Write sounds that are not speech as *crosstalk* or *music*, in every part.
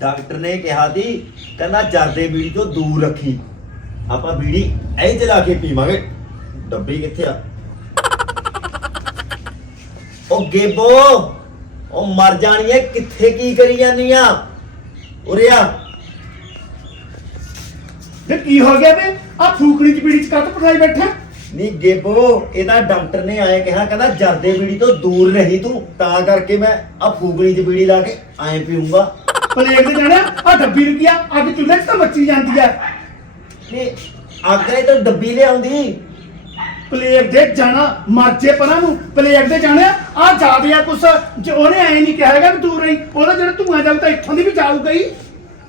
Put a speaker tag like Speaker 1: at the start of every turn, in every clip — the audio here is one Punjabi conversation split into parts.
Speaker 1: ਡਾਕਟਰ ਨੇ ਕਿਹਾ ਸੀ ਕਹਿੰਦਾ ਜਰਦੇ ਬੀੜੀ ਤੋਂ ਦੂਰ ਰੱਖੀ। ਆਪਾਂ ਬੀੜੀ ਐਂ ਚਲਾ ਕੇ ਪੀਵਾਂਗੇ। ਡੱਬੀ ਕਿੱਥੇ ਆ? ਉਹ ਗੇਬੋ ਉਹ ਮਰ ਜਾਣੀ ਐ ਕਿੱਥੇ ਕੀ ਕਰੀ ਜਾਨੀ ਆ? ਉਰੇ ਆ।
Speaker 2: ਤੇ ਕੀ ਹੋ ਗਿਆ ਬੇ ਆ ਫੂਕਣੀ ਚ ਪੀੜੀ ਚ ਕੱਟ ਪਕਾਈ ਬੈਠਾ?
Speaker 1: ਨੀ ਗੇਬੋ ਇਹਦਾ ਡਾਕਟਰ ਨੇ ਆਏ ਕਿਹਾ ਕਹਿੰਦਾ ਜਰਦੇ ਬੀੜੀ ਤੋਂ ਦੂਰ ਰਹੀ ਤੂੰ ਤਾਂ ਕਰਕੇ ਮੈਂ ਆ ਫੂਕਣੀ ਚ ਬੀੜੀ ਲਾ ਕੇ ਐਂ ਪੀਊਂਗਾ।
Speaker 2: ਪਲੇਟ ਤੇ ਜਾਣਾ ਆ ਡੱਬੀ ਗਿਆ ਅੱਗ ਚੁੱਲ੍ਹੇ 'ਚ ਤਾਂ ਮੱਚੀ ਜਾਂਦੀ ਐ
Speaker 1: ਨੀ ਅੱਗੇ ਤਾਂ ਡੱਬੀ ਲਿਆਉਂਦੀ।
Speaker 2: ਪਲੇਟ ਦੇ ਜਾਣਾ ਮਾਜੇ ਪਰਾਂ ਨੂੰ ਪਲੇਟ ਦੇ ਜਾਣਾ ਆ ਜਾਦੇ ਆ ਕੁਛ। ਜੇ ਉਹਨੇ ਐ ਨਹੀਂ ਕਿਹਾ ਹੈਗਾ ਵੀ ਦੂਰ ਰਹੀ ਉਹਦਾ ਜਿਹੜਾ ਧੂਆਂ ਜਾਊ ਤਾਂ ਇੱਥੋਂ ਦੀ ਵੀ ਜਾਊ ਗਈ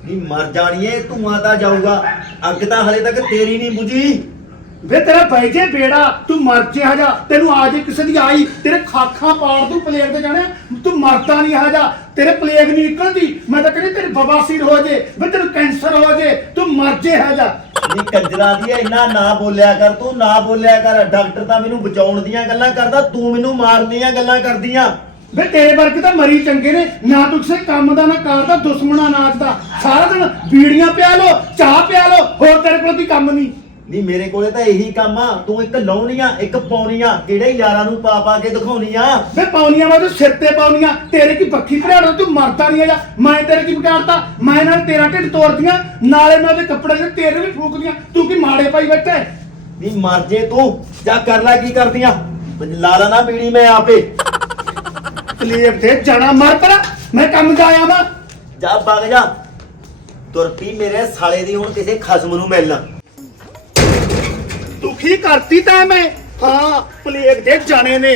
Speaker 1: ਨੀ ਮਰ ਜਾਣੀਏ ਧੂਆਂ ਤਾਂ ਜਾਊਗਾ। ਅੱਗ ਤਾਂ ਹਲੇ ਤੱਕ ਤੇਰੀ ਨਹੀਂ ਬੁਝੀ।
Speaker 2: ਵੇ ਤੇਰਾ ਬੈਜੇ ਬੇੜਾ ਤੂੰ ਮਰ ਜੇ ਹਜਾ ਤੈਨੂੰ ਆ ਜੇ ਕਿਸੇ ਦੀ ਆਈ ਤੇਰੇ ਖਾਖਾਂ ਪਾੜ ਤੂੰ ਪਲੇਗ ਤੇ ਜਾਣਾ। ਤੂੰ ਮਰਦਾ ਨਹੀਂ ਹਜਾ ਤੇਰੇ ਪਲੇਗ ਨਹੀਂ ਨਿਕਲਦੀ। ਮੈਂ ਤਾਂ ਕਹਿੰਦੀ ਤੇਰੇ ਬਵਾਸੀਰ ਹੋ ਜੇ ਵੇ ਤੈਨੂੰ ਕੈਂਸਰ ਹੋ ਜੇ ਤੂੰ ਮਰ ਜੇ ਹਜਾ
Speaker 1: ਨੀ ਕੰਜਰਾ ਦੀ ਇੰਨਾ ਨਾ ਬੋਲਿਆ ਕਰ ਤੂੰ ਨਾ ਬੋਲਿਆ ਕਰ। ਡਾਕਟਰ ਤਾਂ ਮੈਨੂੰ ਬਚਾਉਣ ਦੀਆਂ ਗੱਲਾਂ ਕਰਦਾ ਤੂੰ ਮੈਨੂੰ ਮਾਰਨ ਦੀਆਂ ਗੱਲਾਂ ਕਰਦੀਆਂ।
Speaker 2: ਵੇ ਤੇਰੇ ਵਰਗੇ ਤਾਂ ਮਰੀ ਚੰਗੇ ਨੇ। ਨਾ ਤੂੰ ਕਿਸੇ ਕੰਮ ਦਾ ਨਾ ਕਾਰ ਦਾ ਦੁਸ਼ਮਣਾ ਨਾਚ ਦਾ। ਸਾਰਾ ਦਿਨ ਬੀੜੀਆਂ ਪਿਆ ਲੋ ਚਾਹ ਪਿਆ ਲੋ ਹੋਰ ਤੇਰੇ ਕੋਲ ਕੋਈ ਕੰਮ ਨਹੀਂ।
Speaker 1: ਨੀ ਮੇਰੇ ਕੋਲੇ ਤਾਂ ਇਹੀ ਕੰਮ ਆ। ਤੂੰ ਇੱਕ ਲਾਉਣੀਆਂ ਇੱਕ ਪਾਉਣੀਆਂ। ਕਿਹੜੇ ਯਾਰਾਂ ਨੂੰ ਪਾ ਪਾ ਕੇ ਦਿਖਾਉਣੀਆਂ?
Speaker 2: ਵੇ ਪਾਉਣੀਆਂ ਮੈਂ ਤੂੰ ਸਿਰ ਤੇ ਪਾਉਣੀਆਂ। ਤੇਰੇ ਕੀ ਬੱਖੀ ਭਰਾੜਾ ਤੂੰ ਮਰਦਾ ਨਹੀਂ ਹੈਗਾ। ਮੈਂ ਤੇਰੇ ਕੀ ਵਿਗਾੜਤਾ? ਮੈਂ ਨਾਲ ਤੇਰਾ ਢਿੱਡ ਤੋੜਦੀਆਂ। ਨਾਲੇ ਮੈਂ ਉਹਦੇ ਕੱਪੜੇ ਦੇ ਤੇਰੇ ਵੀ ਫੂਕਦੀਆਂ। ਤੂੰ ਕੀ ਮਾੜੇ ਪਾਈ ਬੈਠਾ ਹੈ?
Speaker 1: ਨੀ ਮਰ ਜੇ ਤੂੰ ਜਾ ਕਰ ਲੈ ਕੀ ਕਰਦੀਆਂ? ਲਾ ਲਾ ਨਾ ਬੀੜੀ ਮੈਂ ਆਪੇ।
Speaker 2: ਪਲੇਟ ਤੇ ਜਾਣਾ ਮਰ ਪਰਾ। ਮੈਂ ਕੰਮ ਦਾ ਆਇਆ ਵਾਂ।
Speaker 1: ਜਾ ਵਗ ਜਾ। ਤੁਰ ਪੀ ਮੇਰੇ ਸਾਲੇ ਦੀ ਹੁਣ ਕਿਸੇ ਖਸਮ ਨੂੰ ਮਿਲਣਾ।
Speaker 2: ਦੁਖੀ ਕਰਤੀ ਤਾਂ ਮੈਂ। ਹਾਂ ਪਲੇਟ ਦੇ ਜਾਣੇ ਨੇ।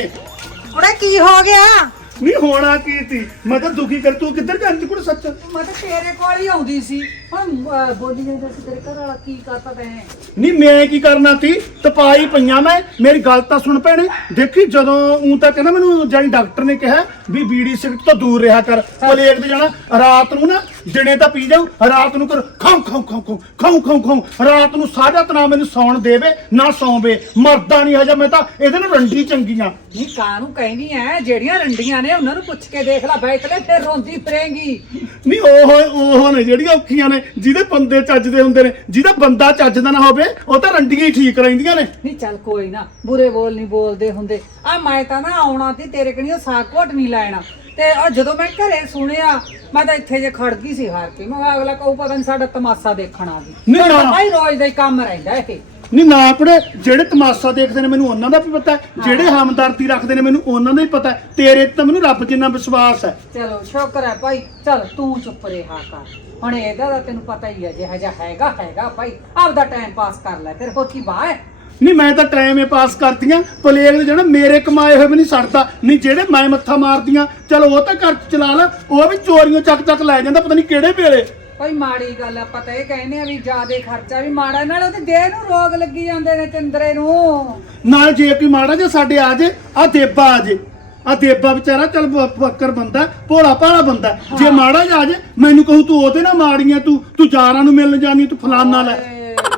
Speaker 3: ਉਹਦਾ ਕੀ ਹੋ ਗਿਆ?
Speaker 2: ਨਹੀਂ ਹੋਣਾ ਕੀ ਤੀ ਮੈਂ ਤਾਂ ਦੁਖੀ ਕਰ ਤੂੰ ਕਿੱਧਰ ਜਾਂਦੀ ਕੁੜ ਸੱਚ।
Speaker 3: ਮੈਂ ਤਾਂ ਤੇਰੇ ਕੋਲ ਹੀ ਆਉਂਦੀ ਸੀ। ਹੁਣ ਅਹ, ਬੋਲੀ ਜਾਂਦਾ ਸੀ ਤੇਰੇ ਘਰ ਵਾਲਾ ਕੀ ਕਰਤਾ ਤੈਂ
Speaker 2: ਨਹੀਂ ਮੈਂ ਕੀ ਕਰਨਾ ਤੀ ਤਪਾਈ ਪਈਆਂ ਮੈਂ ਮੇਰੀ ਗੱਲ ਤਾਂ ਸੁਣ ਭੈਣੇ। ਦੇਖੀ ਜਦੋਂ ਉਂ ਤਾਂ ਕਹਿੰਦਾ ਮੈਨੂੰ ਜਾਨੀ ਡਾਕਟਰ ਨੇ ਕਿਹਾ ਵੀ ਬੀੜੀ ਸਿਗਰਟ ਤੋਂ ਦੂਰ ਰਿਹਾ ਕਰ ਪਲੇਟ ਤੇ ਜਾਣਾ। ਰਾਤ ਨੂੰ ਨਾ ਦਿਨੇ ਤਾਂ ਪੀ ਜਾਊ ਰਾਤ ਨੂੰ ਕਰ ਖਾਉ ਖਾਉ ਖਾਉ ਖਾਉ ਖਾਉ ਖਾਉ ਖਾਉ ਰਾਤ ਨੂੰ ਸਾਡਾ ਤਨਾ ਮੈਨੂੰ ਸੌਣ ਦੇਵੇ ਨਾ ਸੌਵੇ। ਮਰਦਾ ਨਹੀਂ ਹਜਾ ਮੈਂ ਤਾਂ ਇਹਦੇ ਨਾਲ ਰੰਡੀ ਚੰਗੀਆਂ।
Speaker 3: ਨਹੀਂ ਕਾਹਨੂੰ ਕਹਿੰਦੀ ਐ? ਜਿਹੜੀਆਂ ਰੰਡੀਆਂ ਨੇ ਉਹਨਾਂ ਨੂੰ ਪੁੱਛ ਕੇ ਦੇਖ ਲੈ ਬੈਠ ਲੈ ਫਿਰ ਰੋਂਦੀ ਫਿਰੇਂਗੀ।
Speaker 2: ਨਹੀਂ ਉਹ ਉਹ ਨੇ ਜਿਹੜੀਆਂ ਔਖੀਆਂ ਨੇ ਜਿਹਦੇ ਬੰਦੇ ਚੱਜਦੇ ਹੁੰਦੇ ਨੇ ਜਿਹਦਾ ਬੰਦਾ ਚੱਜਦਾ ਨਾ ਹੋਵੇ ਉਹ ਤਾਂ ਰੰਡੀਆਂ ਹੀ ਠੀਕ ਰਹਿੰਦੀਆਂ ਨੇ।
Speaker 3: ਨਹੀਂ ਚੱਲ ਕੋਈ ਨਾ ਬੁਰੇ ਬੋਲ ਨਹੀਂ ਬੋਲਦੇ ਹੁੰਦੇ। ਆ ਮੈਂ ਤਾਂ ਨਾ ਆਉਣਾ ਤੇ ਤੇਰੇ ਕਣੀਓ ਸਾਗ ਘੋਟ ਨਹੀਂ ਲੈਣਾ। ਤੇ ਆ ਜਦੋਂ ਮੈਂ ਘਰੇ ਸੁਣਿਆ ਮੈਂ ਤਾਂ ਇੱਥੇ ਜੇ ਖੜ ਗਈ ਸੀ ਹਾਰ ਕੇ। ਮੈਂ ਕਿਹਾ ਅਗਲਾ ਕਹੂ ਪਤਾ ਨਹੀਂ ਸਾਡਾ ਤਮਾਸ਼ਾ ਦੇਖਣ ਆ ਗਈ।
Speaker 2: ਨਹੀਂ ਨਾ।
Speaker 3: ਹੀ ਰੋਜ਼ ਦਾ ਹੀ ਕੰਮ ਰਹਿੰਦਾ ਇਹ।
Speaker 2: ਨਹੀਂ ਨਾ ਕੁੜੇ ਜਿਹੜੇ ਤਮਾਸ਼ਾ ਦੇਖਦੇ ਨੇ ਮੈਨੂੰ ਉਹਨਾਂ ਦਾ ਵੀ ਪਤਾ ਹੈ। ਜਿਹੜੇ ਹਮਦਰਦੀ ਰੱਖਦੇ ਨੇ ਮੈਨੂੰ ਉਹਨਾਂ ਦਾ ਹੀ ਪਤਾ ਹੈ। ਤੇਰੇ ਤੇ ਤਾਂ ਮੈਨੂੰ ਰੱਬ ਜਿੰਨਾ ਵਿਸ਼ਵਾਸ ਹੈ।
Speaker 3: ਚਲੋ ਸ਼ੁਕਰ ਹੈ ਭਾਈ। ਚਲ ਤੂੰ ਚੁੱਪ ਰਿਹਾ ਕਰ। ਹੁਣ ਇਹਦਾ ਤਾਂ ਤੈਨੂੰ ਪਤਾ ਹੀ ਹੈ ਜਿਹਾ ਜਿਹਾ ਹੈਗਾ ਹੈਗਾ ਭਾਈ। ਆਪਦਾ ਟਾਈਮ ਪਾਸ ਕਰ ਲੈ ਫਿਰ ਹੋਰ ਕੀ ਬਾਹ ਹੈ?
Speaker 2: ਨਹੀਂ ਮੈਂ ਤਾਂ ਟਾਈਮ ਹੀ ਪਾਸ ਕਰਦੀਆਂ। ਪਲੇਗ ਦੇ ਜਿਹੜਾ ਮੇਰੇ ਕਮਾਏ ਹੋਏ ਵੀ ਨਹੀਂ ਸੜਦਾ। ਨਹੀਂ ਜਿਹੜੇ ਮੈਂ ਮੱਥਾ ਮਾਰਦੀਆਂ ਚਲ ਉਹ ਤਾਂ ਘਰ ਚ ਚਲਾ ਲਾ ਉਹ ਵੀ ਚੋਰੀਆਂ ਚੱਕ ਚੱਕ ਲੈ ਜਾਂਦਾ ਪਤਾ ਨਹੀਂ ਕਿਹੜੇ ਵੇਲੇ।
Speaker 3: ਭਾਈ ਮਾੜੀ ਗੱਲ ਆ ਪਤਾ ਇਹ ਕਹਿੰਦੇ ਆ ਵੀ ਜਿਆਦੇ ਖਰਚਾ ਵੀ ਮਾੜਾ ਨਾਲ ਉਹਦੇ ਦੇਹ ਨੂੰ ਰੋਗ ਲੱਗੀ ਜਾਂਦੇ ਨੇ ਚੰਦਰੇ ਨੂੰ।
Speaker 2: ਨਾਲ ਜੇ ਕੋਈ ਮਾੜਾ ਜੇ ਸਾਡੇ ਆ ਜੇ ਆ ਦੇਬਾ ਆ ਜੇ। ਆ ਦੇਬਾ ਵਿਚਾਰਾ ਚਲ ਫੱਕਰ ਬੰਦਾ ਭੋਲਾ ਭਾਲਾ ਬੰਦਾ। ਜੇ ਮਾੜਾ ਆ ਜੇ ਮੈਨੂੰ ਕਹੂ ਤੂੰ ਉਹਦੇ ਨਾਲ ਮਾੜੀਆਂ ਤੂੰ ਤੂੰ ਯਾਰਾਂ ਨੂੰ ਮਿਲਣ ਜਾਣੀ ਤੂੰ ਫਲਾਨਾ ਲੈ।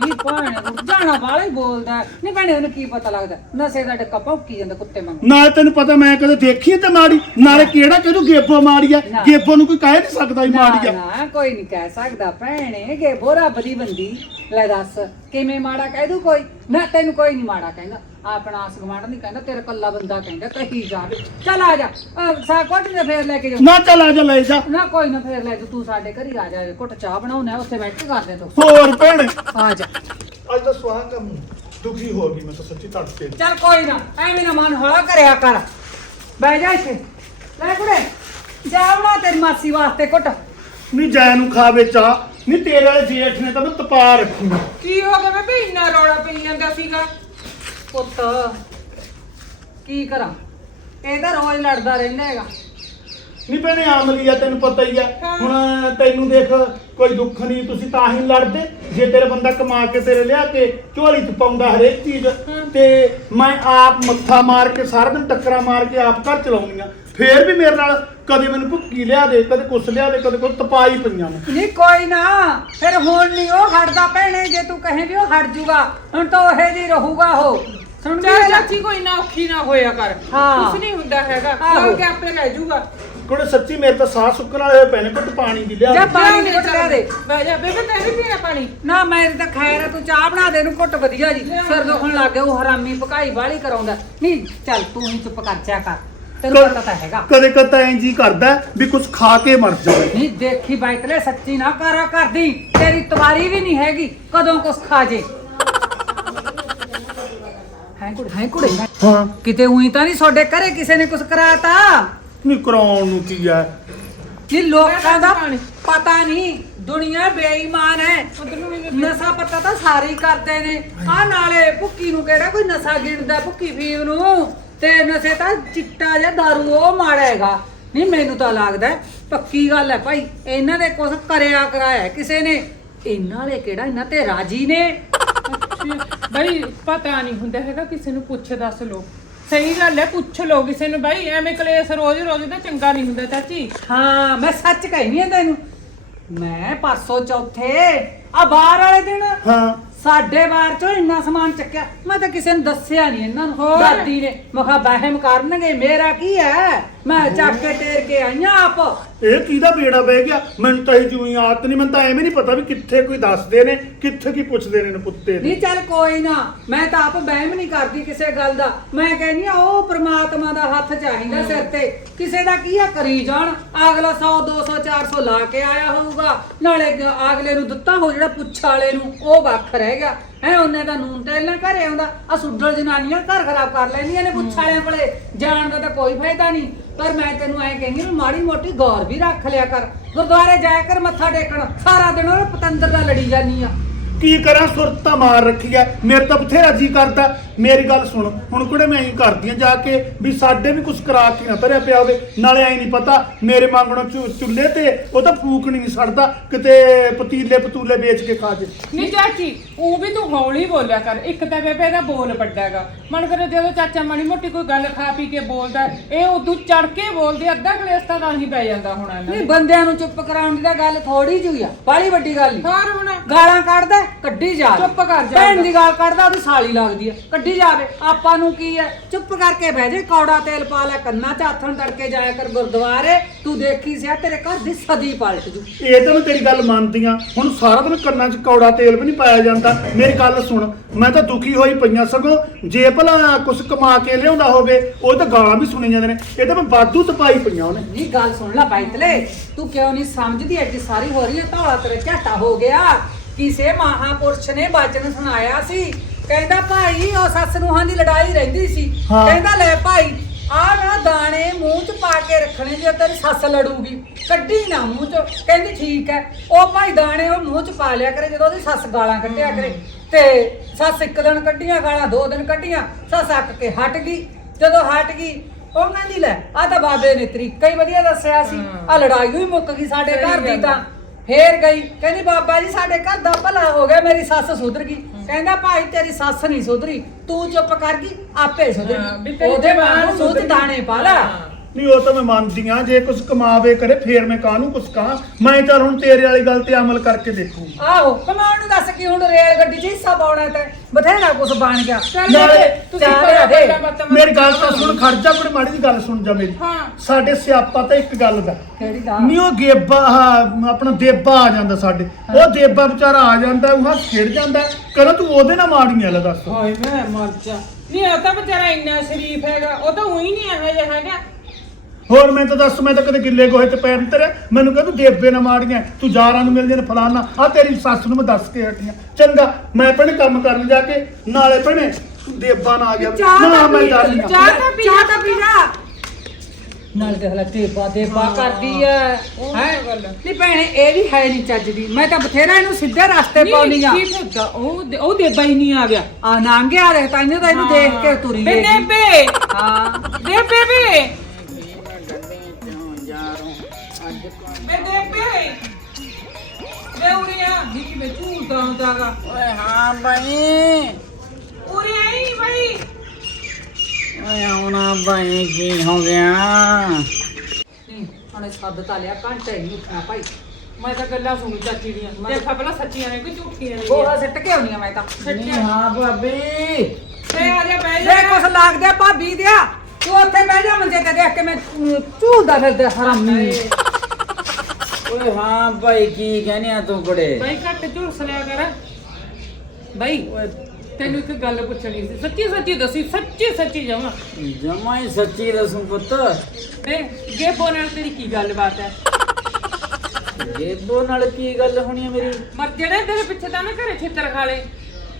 Speaker 3: ਨਹੀਂ ਭਾਣੇ ਜਾਣਾ ਵਾਲਾ ਹੀ ਬੋਲਦਾ। ਨਹੀਂ ਭੈਣੇ ਉਹਨੂੰ ਕੀ ਪਤਾ ਲੱਗਦਾ? ਨਸੇ ਦਾ ਡੱਕਾ ਭੌਂਕੀ ਜਾਂਦਾ ਕੁੱਤੇ ਵਾਂਗੂ।
Speaker 2: ਨਾਲੇ ਤੈਨੂੰ ਪਤਾ ਮੈਂ ਕਦੇ ਦੇਖੀ ਤੇ ਮਾੜੀ? ਨਾਲੇ ਕਿਹੜਾ ਕਿਹਨੂੰ ਗੇਬੋ ਮਾੜੀ ਆ?
Speaker 3: ਨਾ।
Speaker 2: ਗੇਬੋ ਨੂੰ ਕੋਈ ਕਹਿ ਨਹੀਂ ਸਕਦਾ ਹੀ
Speaker 3: ਨਾ
Speaker 2: ਮਾੜੀ ਆ।
Speaker 3: ਨਾ ਕੋਈ ਨਹੀਂ ਕਹਿ ਸਕਦਾ ਭੈਣੇ। ਕਿ ਬੋਰਾ ਬਲੀ ਬੰਦੀ। ਲੈ ਦੱਸ ਕਿਵੇਂ ਮਾੜਾ ਕਹਿ ਦੂ ਕੋਈ? ਨਾ ਤੈਨੂੰ ਕੋਈ ਨਹੀਂ ਮਾੜਾ ਕਹਿੰਦਾ। ਆਪਣਾ ਆਸ ਗਵਾਂਢ ਨਹੀਂ ਕਹਿੰਦਾ ਤੇਰਾ ਕੱਲਾ ਬੰਦਾ ਕਹਿੰਦਾ ਕਹੀ ਜਾਵੇ ਚੱਲ ਆ ਜਾ ਸਾ ਕੋਟ ਦੇ ਫੇਰ ਲੈ ਕੇ ਜਾ
Speaker 2: ਨਾ ਚੱਲ ਆ ਜਾ ਲੈ ਜਾ।
Speaker 3: ਨਾ ਕੋਈ ਨਾ ਫੇਰ ਲੈ ਜਾ ਤੂੰ ਸਾਡੇ ਘਰ ਹੀ ਆ ਜਾ ਘੁੱਟ ਚਾਹ ਬਣਾਉਣਾ ਉੱਥੇ ਬੈਠ ਕੇ ਕਰਦੇ ਤੂੰ।
Speaker 2: ਹੋਰ ਭੈਣ।
Speaker 3: ਆ ਜਾ।
Speaker 2: ਅੱਜ ਤਾਂ ਸੁਆਹ ਕੰਮ ਦੁਖੀ ਹੋ ਗਈ ਮੈਂ ਤਾਂ ਸੱਚੀ ਤੜਕੇ
Speaker 3: ਚੱਲ ਕੋਈ ਨਾ ਐਵੇਂ ਨਾ ਮਨ ਹੌਲਾ ਕਰਿਆ ਕਰ। ਬਹਿ ਜਾ ਇੱਥੇ। ਲੈ ਕੁੜੇ ਜਾ ਬਣਾ ਤੇਰੀ ਮਾਸੀ ਵਾਸਤੇ ਘੁੱਟ।
Speaker 2: ਨਹੀਂ ਜੈ ਨੂੰ ਖਾਵੇ ਚਾਹ ਨਹੀਂ ਤੇਰੇ ਵਾਲੇ ਜੇਠ ਨੇ ਤਾਂ ਮੈਂ ਤਪਾ ਰੱਖੀ ਆ।
Speaker 4: ਕੀ ਹੋ ਗਿਆ ਬੇਬੇ ਇੰਨਾ ਰੌਲਾ ਪਈ ਜਾਂਦਾ ਸੀਗਾ?
Speaker 3: ਪੁੱਤ। ਕੀ ਕਰਾਂ? ਇਹ ਤਾਂ ਰੋਜ਼ ਲੜਦਾ ਰਹਿੰਦਾ ਹੈਗਾ।
Speaker 2: ਨਹੀਂ ਭੈਣੇ ਆਮਲੀ ਆ ਤੈਨੂੰ ਪਤਾ ਹੀ ਆ। ਹੁਣ ਤੈਨੂੰ ਦੇਖ ਕੋਈ ਦੁੱਖ ਨਹੀਂ ਤੁਸੀਂ ਤਾਂ ਹੀ ਲੜਦੇ। ਜੇ ਤੇਰੇ ਬੰਦਾ ਕਮਾ ਕੇ ਤੇਰੇ ਲਿਆ ਕੇ ਝੋਲੀ ਚ ਪਾਉਂਦਾ ਹਰੇਕ ਚੀਜ਼। ਤੇ ਮੈਂ ਆਪ ਮੱਥਾ ਮਾਰ ਕੇ ਸਾਰਾ ਦਿਨ ਟੱਕਰਾਂ ਮਾਰ ਕੇ ਆਪ ਘਰ ਚਲਾਉਂਦੀਆਂ ਫੇਰ ਵੀ ਮੇਰੇ ਨਾਲ ਕਦੇ ਮੈਨੂੰ ਭੁੱਕੀ ਲਿਆ ਦੇ ਕਦੇ ਕੁਛ ਲਿਆ ਦੇ ਕਦੇ ਕੁਛ ਤਪਾਈ ਪਈਆਂ ਨੇ।
Speaker 3: ਨਹੀਂ ਕੋਈ ਨਾ। ਫਿਰ ਹੁਣ ਨਹੀਂ ਉਹ ਹਟਦਾ ਭੈਣੇ ਜੇ ਤੂੰ ਕਹੇ ਵੀ ਉਹ ਹਟ ਜੂਗਾ ਹੁਣ ਤਾਂ ਉਹੇ ਜੀ ਰਹੂਗਾ ਉਹ। ਸੁਣ
Speaker 4: ਚੱਲ ਚਾਚੀ ਕੋਈ ਨਾ ਔਖੀ ਨਾ ਹੋਇਆ ਕਰ।
Speaker 3: ਹਾਂ।
Speaker 4: ਕੁਛ ਨਹੀਂ ਹੁੰਦਾ ਹੈਗਾ।
Speaker 3: ਆਹੋ।
Speaker 4: ਕੇ ਆਪੇ ਰਹਿ ਜਾਊਗਾ
Speaker 2: ਕੋੜੇ ਸੱਚੀ ਮੇਰੇ ਤਾਂ ਸਾਹ ਸੁੱਕਣ ਵਾਲੇ ਹੋਏ ਪਏ ਨੇ ਘੁੱਟ ਪਾਣੀ ਦੀ ਲਿਆ
Speaker 3: ਜਾ
Speaker 2: ਦੇ।
Speaker 3: ਪਾਣੀ ਦੀ ਘੁੱਟ ਲਿਆ ਦੇ।
Speaker 4: ਬਹਿ ਜਾ। ਬੇਬੇ ਤੈਨੂੰ ਵੀ ਪੀਣਾ ਪਾਣੀ?
Speaker 3: ਨਾ ਮੈਂ ਤਾਂ ਖੈਰ ਆ, ਤੂੰ ਚਾਹ ਬਣਾ ਦੇ ਇਹਨੂੰ ਘੁੱਟ ਵਧੀਆ ਜੀ। ਸਿਰ ਦੁਖਣ ਲੱਗ ਗਿਆ ਉਹ ਹਰਾਮੀ ਭਕਾਈ ਬਾਲੀ ਕਰਾਉਂਦਾ। ਨਹੀਂ ਚੱਲ ਤੂੰ ਹੀ ਚੁੱਪ ਕਰ ਜਾ ਕਰ। ਤੈਨੂੰ ਪਤਾ ਤਾਂ ਹੈਗਾ।
Speaker 2: ਕਦੇ ਕਦੇ ਐਂ ਜੀ ਕਰਦਾ ਵੀ ਕੁਝ ਖਾ ਕੇ ਮਰ ਜਾਵੇ।
Speaker 3: ਨਹੀਂ ਦੇਖੀ ਬਾਈਤਲੇ ਸੱਚੀ ਨਾ ਕਰਾ ਕਰਦੀ। ਤੇਰੀ ਤਵਾਰੀ ਵੀ ਨਹੀਂ ਹੈਗੀ ਕਦੋਂ ਕੁਛ ਖਾ ਜੇ। ਹੈ ਕੁੜੇ ਹੈ ਕੁੜੇ?
Speaker 2: ਹਾਂ।
Speaker 3: ਕਿਤੇ ਉਹੀ ਤਾਂ ਨਹੀਂ ਤੁਹਾਡੇ ਘਰੇ ਕਿਸੇ ਨੇ ਕੁਛ ਕਰਾਤਾ?
Speaker 2: ਨਹੀਂ ਕਰਾਉਣ ਨੂੰ ਕੀ ਹੈ
Speaker 3: ਜੀ ਲੋਕਾਂ ਦਾ ਪਤਾ ਨਹੀਂ ਦੁਨੀਆ ਬੇਈਮਾਨ ਹੈ। ਨਸ਼ਾ ਪਤਾ ਤਾਂ ਸਾਰੇ ਹੀ ਕਰਦੇ ਨੇ। ਆ ਨਾਲੇ ਭੁੱਕੀ ਨੂੰ ਕਿਹੜਾ ਕੋਈ ਨਸ਼ਾ ਗਿਣਦਾ ਭੁੱਕੀ ਫੀਮ ਨੂੰ? ਤੇ ਨਸ਼ੇ ਤਾਂ ਚਿੱਟਾ ਜਾਂ ਦਾਰੂ ਉਹ ਮਾੜਾ ਹੈਗਾ। ਨਹੀਂ ਮੈਨੂੰ ਤਾਂ ਲੱਗਦਾ ਹੈ, ਪੱਕੀ ਗੱਲ ਹੈ ਭਾਈ ਇਹਨਾਂ ਦੇ ਕੁਝ ਕਰਿਆ ਕਰਾਇਆ ਕਿਸੇ ਨੇ। ਇਹਨਾਂ ਵਾਲੇ ਕਿਹੜਾ ਇਹਨਾਂ ਤੇ ਰਾਜੀ ਨੇ?
Speaker 4: ਬਈ ਪਤਾ ਨਹੀਂ ਹੁੰਦਾ ਹੈਗਾ ਕਿਸੇ ਨੂੰ ਪੁੱਛ ਦੱਸ ਲੋ ਸਹੀ ਗੱਲ ਹੈ ਪੁੱਛ ਲੋ ਕਿਸੇ ਨੂੰ ਬਾਈ ਐਵੇਂ ਕਲੇਸ਼ ਰੋਜ਼ ਰੋਜ਼ ਦਾ ਚੰਗਾ ਨਹੀਂ ਹੁੰਦਾ ਚਾਚੀ।
Speaker 3: ਹਾਂ ਮੈਂ ਸੱਚ ਕਹਿੰਦੀ ਆ ਤੈਨੂੰ ਮੈਂ ਪਰਸੋਂ ਚੌਥੇ ਆ ਬਾਹਰ ਵਾਲੇ ਦਿਨ
Speaker 2: ਹਾਂ।
Speaker 3: ਸਾਡੇ ਬਾਰ ਚੋਂ ਇੰਨਾ ਸਮਾਨ ਚੱਕਿਆ। ਮੈਂ ਤਾਂ ਕਿਸੇ ਨੂੰ ਦੱਸਿਆ ਨਹੀਂ ਇਹਨਾਂ ਨੂੰ। ਦਾਦੀ ਨੇ। ਮੈਂ ਕਿਹਾ ਵਹਿਮ ਕਰਨਗੇ। ਮੇਰਾ ਕੀ ਹੈ? ਮੈਂ ਚੱਕ ਕੇ ਟੇਰ ਕੇ ਆਈਆਂ ਆਪ।
Speaker 2: ਇਹ ਕਿਹਦਾ ਬੇੜਾ ਬਹਿ ਗਿਆ? ਮੈਨੂੰ ਤਾਂ ਇਹ ਜੂਈ ਆਦਤ ਨਹੀਂ ਮੈਨੂੰ ਤਾਂ ਐਵੇਂ ਨਹੀਂ ਪਤਾ ਵੀ ਕਿੱਥੇ ਕੋਈ ਦੱਸਦੇ ਨੇ ਕਿੱਥੇ ਕੀ ਪੁੱਛਦੇ ਨੇ ਪੁੱਤੇ ਨੇ।
Speaker 3: ਨਹੀਂ ਚੱਲ ਕੋਈ ਨਾ ਮੈਂ ਤਾਂ ਆਪ ਵਹਿਮ ਨਹੀਂ ਕਰਦੀ ਕਿਸੇ ਗੱਲ ਦਾ। ਮੈਂ ਕਹਿੰਦੀ ਆ ਉਹ ਪ੍ਰਮਾਤਮਾ ਦਾ ਹੱਥ ਚਾਹੀਦਾ ਸਿਰ ਤੇ। ਕਿਸੇ ਦਾ ਕੀ ਆ ਕਰੀ ਜਾਣ। ਅਗਲਾ 100 200 400 ਲਾ ਕੇ ਆਇਆ ਹੋਊਗਾ। ਨਾਲੇ ਗ- ਅਗਲੇ ਨੂੰ ਦਿੱਤਾ ਹੋ ਜਿਹੜਾ ਪੁੱਛ ਵਾਲੇ ਨੂੰ ਉਹ ਵੱਖ ਰਹਿ ਗਿਆ। ਹੈ ਉਹਨੇ ਦਾ ਨੂਨ ਤੇਲ ਨਾ ਘਰੇ ਆਉਂਦਾ। ਆ ਸੁੱਡਲ ਜਨਾਨੀਆਂ ਘਰ ਖਰਾਬ ਕਰ ਲੈਂਦੀਆਂ ਨੇ ਪੁੱਛ ਵਾਲਿਆਂ ਕੋਲੇ। ਜਾਣ ਦਾ ਤਾਂ ਕੋਈ ਫਾਇਦਾ ਨਹੀਂ। ਪਰ ਮੈਂ ਤੈਨੂੰ ਐ ਕਹਿੰਦੀ ਵੀ ਮਾੜੀ ਮੋਟੀ ਗੌਰ ਵੀ ਰੱਖ ਲਿਆ ਕਰ। ਗੁਰਦੁਆਰੇ ਜਾਇਆ ਕਰ ਮੱਥਾ ਟੇਕਣ। ਸਾਰਾ ਦਿਨ ਉਹ ਪਤੰਦਰ ਦਾ ਲੜੀ ਜਾਨੀ ਆ।
Speaker 2: ਕੀ ਕਰਾਂ? ਸੁਰਤ ਤਾਂ ਮਾਰ ਰੱਖੀ ਐ ਮੇਰੇ ਤਾਂ ਬਥੇਰਾ ਜੀ ਕਰਦਾ। ਮੇਰੀ ਗੱਲ ਸੁਣ ਹੁਣ ਕੁੜੇ ਮੈਂ ਐਂ ਕਰਦੀਆਂ ਜਾ ਕੇ ਵੀ ਸਾਡੇ ਵੀ ਕੁਝ ਕਰਾ ਕੇ ਨਾ ਧਰਿਆ ਪਿਆ ਹੋਵੇ ਨਾਲੇ ਐਂ ਨਹੀਂ ਪਤਾ ਮੇਰੇ ਮੰਗਣੋਂ ਚੁ- ਚੁੱਲ੍ਹੇ ਤੇ ਉਹ ਤਾਂ ਫੂਕ ਨਹੀਂ ਸੜਦਾ ਕਿਤੇ ਪਤੀਲੇ ਪਤੂਲੇ ਵੇਚ ਕੇ ਖਾ ਜੇ।
Speaker 4: ਨਹੀਂ ਚਾਚੀ ਉਹ ਵੀ ਤੂੰ ਹੌਲੀ ਬੋਲਿਆ ਕਰ ਇੱਕ ਤਾਂ ਬੇਬੇ ਦਾ ਬੋਲ ਵੱਡਾ ਹੈਗਾ। ਮਨ ਕਰੇ ਜਦੋਂ ਚਾਚਾ ਮਾੜੀ ਮੋਟੀ ਕੋਈ ਗੱਲ ਖਾ ਪੀ ਕੇ ਬੋਲਦਾ ਇਹ ਉਦੋਂ ਚੜ ਕੇ ਬੋਲਦੇ ਅੱਧਾ ਕਲੇਸ਼ ਤਾਂ ਤਾਂ ਹੀ ਪੈ ਜਾਂਦਾ ਹੁਣ ਇਹਨਾਂ
Speaker 3: ਨਹੀਂ ਬੰਦਿਆਂ ਨੂੰ ਚੁੱਪ ਕਰਾਉਣ ਦੀ ਤਾਂ ਗੱਲ ਥੋੜੀ ਜਿਹੀ ਆ ਬਾਲੀ ਵੱਡੀ ਗੱਲ ਨਹੀਂ
Speaker 4: ਹੋਰ ਹੁਣ।
Speaker 3: ਗਾਲਾਂ ਕੱਢਦਾ ਕੱਢੀ ਜਾ
Speaker 4: ਚੁੱਪ ਕਰ ਜਾ।
Speaker 3: ਭੈਣ ਦੀ ਗਾਲ ਕੱਢਦਾ ਉਹਦੀ ਸਾਲੀ ਲੱਗਦੀ ਆ ਕੱਢੀ ਜਾਵੇ। ਆਪਾਂ ਨੂੰ ਕੀ ਹੈ? ਚੁੱਪ ਕਰਕੇ ਬਹਿ ਜੇ ਕੌੜਾ ਤੇਲ ਪਾ ਲੈ ਕੰਨਾਂ 'ਚ ਹੱਥਾਂ ਤੜਕੇ ਜਾਇਆ ਕਰ ਗੁਰਦੁਆਰੇ। ਤੂੰ ਦੇਖੀ ਸਿਆ ਤੇਰੇ ਘਰ ਦੀ ਸਦੀ ਪਲਟ ਜੂ।
Speaker 2: ਇਹ ਤਾਂ ਮੈਂ ਤੇਰੀ ਗੱਲ ਮੰਨਦੀ ਆ ਹੁਣ ਸਾਰਾ ਦਿਨ ਕੰਨਾਂ 'ਚ ਕੌੜਾ ਤੇਲ ਵੀ ਨਹੀਂ ਪਾਇਆ ਜਾਂਦਾ। ਮੇਰੀ ਗੱਲ ਸੁਣ ਮੈਂ ਤਾਂ ਦੁਖੀ ਹੋਈ ਪਈਆਂ ਸਗੋਂ। ਜੇ ਭਲਾ ਕੁਝ ਕਮਾ ਕੇ ਲਿਆਉਂਦਾ ਹੋਵੇ ਉਹ ਤਾਂ ਗਾਲਾਂ ਵੀ ਸੁਣੀ ਜਾਂਦੇ ਨੇ। ਇਹ ਤਾਂ ਮੈਂ ਬਾਦੂ ਤਪਾਈ ਪਈਆਂ ਉਹਨੇ।
Speaker 3: ਨਹੀਂ ਗੱਲ ਸੁਣ ਲੈ ਬਾਈਤਲੇ ਤੂੰ ਕਿਉਂ ਨਹੀਂ ਸਮਝਦੀ? ਐਡੀ ਸਾਰੀ ਹੋ ਰਹੀ ਹੈ ਧੌਲਾ ਤੇਰੇ ਝਾਟਾ ਹੋ ਗਿਆ। ਕਿਸੇ ਮਹਾਪੁਰਸ਼ ਨੇ ਬਚਨ ਸੁਣਾਇਆ ਸੀ? ਕਹਿੰਦਾ ਭਾਈ ਉਹ ਸੱਸ ਨੂੰਹਾਂ ਦੀ ਲੜਾਈ ਰਹਿੰਦੀ ਸੀ।
Speaker 2: ਹਾਂ।
Speaker 3: ਕਹਿੰਦਾ ਲੈ ਭਾਈ ਆ ਨਾ ਦਾਣੇ ਮੂੰਹ 'ਚ ਪਾ ਕੇ ਰੱਖਣੇ ਜੇ ਤੇਰੀ ਸੱਸ ਲੜੂਗੀ। ਕੱਢੀ ਨਾ ਮੂੰਹ 'ਚ। ਕਹਿੰਦੀ ਠੀਕ ਹੈ। ਉਹ ਭਾਈ ਦਾਣੇ ਉਹ ਮੂੰਹ 'ਚ ਪਾ ਲਿਆ ਕਰੇ ਜਦੋਂ ਉਹਦੀ ਸੱਸ ਗਾਲਾਂ ਕੱਢਿਆ ਕਰੇ। ਤੇ ਸੱਸ ਇੱਕ ਦਿਨ ਕੱਢੀਆਂ ਗਾਲਾਂ ਦੋ ਦਿਨ ਕੱਢੀਆਂ। ਸੱਸ ਅੱਕ ਕੇ ਹਟ ਗਈ। ਜਦੋਂ ਹਟ ਗਈ ਉਹ ਕਹਿੰਦੀ ਲੈ ਆ ਤਾਂ ਬਾਬੇ ਨੇ ਤਰੀਕਾ ਹੀ ਵਧੀਆ ਦੱਸਿਆ ਸੀ। ਆ ਲੜਾਈ ਵੀ ਮੁੱਕ ਗਈ ਸਾਡੇ ਘਰ ਦੀ ਤਾਂ। ਫੇਰ ਗਈ। ਕਹਿੰਦੀ ਬਾਬਾ ਜੀ ਸਾਡੇ ਘਰ ਦਾ ਭਲਾ ਹੋ ਗਿਆ ਮੇਰੀ ਸੱਸ ਸੁਧਰ ਗਈ। ਕਹਿੰਦਾ ਭਾਈ ਤੇਰੀ ਸੱਸ ਨਹੀਂ ਸੁਧਰੀ ਤੂੰ ਚੁੱਪ ਕਰ ਗਈ ਆਪੇ
Speaker 4: ਹਾਂ, ਵੀ
Speaker 3: ਸੁਧਰੀ
Speaker 4: ਤੇਰੀ
Speaker 3: ਉਹਦੇ
Speaker 4: ਜ਼ਬਾਨ
Speaker 3: ਵਾਂਗੂ
Speaker 4: ਸੁਧਰੀ।
Speaker 3: ਦਾਣੇ ਪਾ ਲਾ
Speaker 4: ਹਾਂ।
Speaker 2: ਨਹੀਂ ਉਹ ਤਾਂ ਮੈਂ ਮੰਨਦੀ ਆ ਜੇ ਕੁਝ ਕਮਾਵੇ ਕਰੇ ਫੇਰ ਮੈਂ ਕਾਹਨੂੰ ਕੁਝ ਕਹਾਂ? ਮੈਂ ਚੱਲ ਹੁਣ ਤੇਰੇ ਵਾਲੀ ਗੱਲ ਤੇ ਅਮਲ ਕਰਕੇ ਦੇਖੂ
Speaker 3: ਆਹੋ ਕਮਾਉਣ ਨੂੰ ਦੱਸ ਕੀ ਹੁਣ ਰੇਲ ਗੱਡੀ 'ਚ ਹਿੱਸਾ ਪਾਉਣਾ ਤੇ ਬਥੇਰਾ ਕੁਝ ਬਣ ਗਿਆ।
Speaker 4: ਚੱਲ
Speaker 2: ਨਾਲੇ
Speaker 4: ਤੁਸੀਂ ਕਰੋ। ਗੱਲਾਂ ਬਾਤਾਂ
Speaker 2: ਮੇਰੀ ਗੱਲ ਤਾਂ ਸੁਣ ਖਰਚਾ ਕੋਈ ਮਾੜੀ ਦੀ ਗੱਲ ਸੁਣ ਜਾ ਮੇਰੀ।
Speaker 4: ਹਾਂ।
Speaker 2: ਸਾਡੇ ਸਿਆਪਾ ਤਾਂ ਇੱਕ ਗੱਲ ਦਾ।
Speaker 3: ਕਿਹੜੀ
Speaker 2: ਨਹੀਂ ਉਹ ਗੇਬਾ ਆਹ ਆਪਣਾ ਦੇਬਾ ਆ ਜਾਂਦਾ ਸਾਡੇ। ਉਹ ਦੇਬਾ ਵਿਚਾਰਾ ਆ ਜਾਂਦਾ ਉਹ ਹੱਸ ਖੇਡ ਜਾਂਦਾ। ਕਹਿੰਦਾ ਤੂੰ ਉਹਦੇ ਨਾਲ ਮਾੜੀਆਂ ਲੈ ਦੱਸ।
Speaker 4: ਹਾਏ ਮੈਂ ਮਰ ਜਾ। ਨਹੀਂ ਉਹ ਤਾਂ ਵਿਚਾਰਾ ਇੰਨਾ ਸ਼ਰੀਫ ਹੈਗਾ ਉਹ ਤਾਂ ਉਹੀ ਨਹੀਂ ਇਹੋ ਜਿਹਾ ਹੈਗਾ।
Speaker 2: ਹੋਰ ਮੈਂ ਤਾਂ ਦੱਸ ਮੈਂ ਤਾਂ ਕਦੇ ਗਿੱਲੇ ਗੋਹੇ ਤੇ ਪੈਰ ਨਹੀਂ ਧਰਿਆ। ਮੈਨੂੰ ਕਹਿੰਦਾ ਦੇਬੇ ਨਾਲ ਮਾੜੀਆਂ ਤੂੰ ਯਾਰਾਂ ਨੂੰ ਮਿਲ ਜਾਣ ਫਲਾਨਾ। ਆ ਤੇਰੀ ਸੱਸ ਨੂੰ ਮੈਂ ਦੱਸ ਕੇ ਹਟੀਆਂ ਚੰਗਾ ਮੈਂ ਭੈਣੇ ਕੰਮ ਕਰਨ ਜਾ ਕੇ ਨਾਲੇ ਭੈਣੇ ਤੂੰ ਦੇਬਾ ਨਾ ਆ ਗਿਆ। ਨਾ ਮੈਂ ਆ।
Speaker 4: ਚਾਹ ਤਾਂ ਪੀ
Speaker 3: ਚਾਹ ਤਾਂ ਪੀ ਜਾ ਨਾਲ ਦੇਖ ਲੈ ਦੇਬਾ ਦੇਬਾ ਕਰਦੀ ਐ। ਹੈ। ਨਹੀਂ ਭੈਣੇ ਇਹ ਵੀ ਹੈ ਨਹੀਂ ਚੱਜਦੀ ਮੈਂ ਤਾਂ ਬਥੇਰਾ ਇਹਨੂੰ ਸਿੱਧੇ ਰਸਤੇ ਪਾਉਣੀ ਆ।
Speaker 4: ਉਹ ਉਹ ਦੇਬਾ ਹੀ ਨਹੀਂ ਆ ਗਿਆ।
Speaker 3: ਆ ਨਾਂਗਿਆ ਦੇਖ ਤਾਂ ਇਹਨੂੰ ਤਾਂ ਇਹਨੂੰ ਦੇਖ ਕੇ ਤੁਰੀ
Speaker 4: ਬੇ। ਦੇਬੇ
Speaker 3: ਹਾਂ।
Speaker 4: ਦੇਬੇ ਬੇ ਬੇ ਦੇਬੇ ਬੇ ਉਰੀਆ ਦਿੱਤੀ ਬੇ ਝੂਟਾ ਹੁੰਦਾਗਾ
Speaker 5: ਓਏ ਹਾਂ ਬਾਈ।
Speaker 4: ਉਰੇ ਆਈ ਬਈ।
Speaker 5: ਓਏ ਆਉਣਾ ਬਾਈ ਕੀ ਹੋ ਗਿਆ?
Speaker 3: ਨਹੀਂ ਉਹਨੇ ਸੱਦ ਤਾਂ ਲਿਆ ਘੰਟਾ ਹੀ ਨਹੀਂ ਉੱਠਣਾ ਭਾਈ।
Speaker 4: ਮੈਂ ਤਾਂ ਗੱਲਾਂ ਸੁਣੀ ਚਾਚੀ ਦੀਆਂ। ਦੇਖਾ ਪਹਿਲਾਂ ਸੱਚੀਆਂ ਨੇ ਕਿ ਝੂਠੀਆਂ ਨੇ
Speaker 3: ਗੋਹਾ ਸਿੱਟ ਕੇ ਆਉਣੀ ਆ ਮੈਂ ਤਾਂ।
Speaker 5: ਨਹੀਂ ਹਾਂ ਭਾਬੀ।
Speaker 4: ਤੇ ਆ ਜਾ ਬਹਿ
Speaker 3: ਜੇ।
Speaker 4: ਜਾ
Speaker 3: ਕੁਛ ਲੱਗ ਗਿਆ ਭਾਬੀ ਦਿਆ। ਤੂੰ ਉੱਥੇ ਬਹਿ ਜਾ ਮੰਜੇ ਤੇ ਦੇਖ ਕੇ ਮੈਂ ਝੂਲਦਾ ਫਿਰਦਾ ਹਰਾਮੀ।
Speaker 5: ਓਏ ਹਾਂ ਭਾਈ ਕੀ ਕਹਿੰਦੇ ਆ ਤੂੰ ਕੁੜੇ?
Speaker 4: ਬਾਈ ਘੱਟ ਝੁਲਸ ਲਿਆ ਕਰ। ਬਾਈ ਤੈਨੂੰ ਇੱਕ ਗੱਲ ਪੁੱਛਣੀ ਸੀ। ਸੱਚੀ ਸੱਚੀ ਦੱਸੀ ਸੱਚੀ ਸੱਚੀ ਜਮਾ।
Speaker 5: ਜਮਾ ਹੀ ਸੱਚੀ ਦੱਸੂ ਪੁੱਤ।
Speaker 4: ਤੇ ਗੇਬੋ ਨਾਲ ਤੇਰੀ ਕੀ ਗੱਲਬਾਤ ਹੈ?
Speaker 5: ਗੇਬੋ ਨਾਲ ਕੀ ਗੱਲ ਹੋਣੀ ਆ ਮੇਰੀ?
Speaker 4: ਮਰ ਜਿਹੜੇ ਤੇਰੇ ਪਿੱਛੇ ਤਾਂ ਨਾ ਘਰੇ ਛਿੱਤਰ ਖਾ ਲੇ।